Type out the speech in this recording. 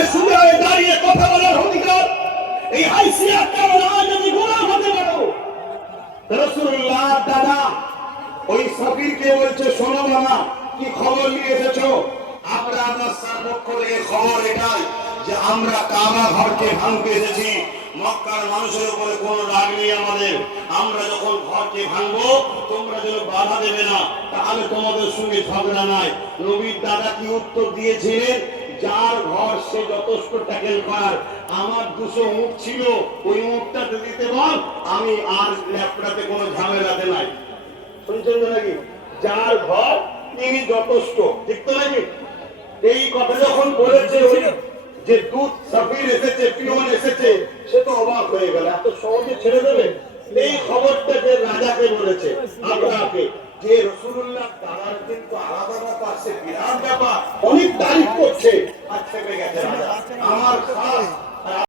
সামনে সুরায় দাঁড়িয়ে কথা বলার অধিকার, এই হাইসিয়াত কেমন আজ আমি গোলাম হতে পারো? রাসূলুল্লাহ দাদা ওই সাফিরকে বলছে, শোনো মামা, কি খবর নিয়ে এসেছো? আমরা আমার পক্ষ থেকে খবর এটাই যে আমরা কাবা ঘরকে ভাঙতে এসেছি। মক্কার মানুষের উপরে কোনো রাগ নেই আমাদের। আমরা যখন ঘরকে ভাঙবো তোমরা যেন বাধা দেবে না, তাহলে তোমাদের সঙ্গে ঝগড়া নাই। নবীর দাদা কি উত্তর দিয়েছিলেন? যার ঘর সে যথেষ্ট ট্যাকেল করার। আমার 200 উট ছিল, ওই উটটাতে দিতে বল, আমি আর ল্যাপটাতে কোনো ঝামেলাতে নাই। শুনছেন তো নাকি? যার ঘর তিনি যথেষ্ট, ঠিক তো নাকি? এই কথা যখন বলেছে যে দূত সাফির এসেছে, পিয়ন এসেছে, সে তো অবাক হয়ে গেল, এত সহজে ছেড়ে দেবে? এই খবরটা যে রাজাকে বলেছে, আবরাহকে, যে রাসূলুল্লাহ তার কিন্তু আলাদা ব্যাপার, সে বিরাট ব্যাপার, অনেক তারিফ করছে, আর খেপে গেছে রাজা। আমার খাস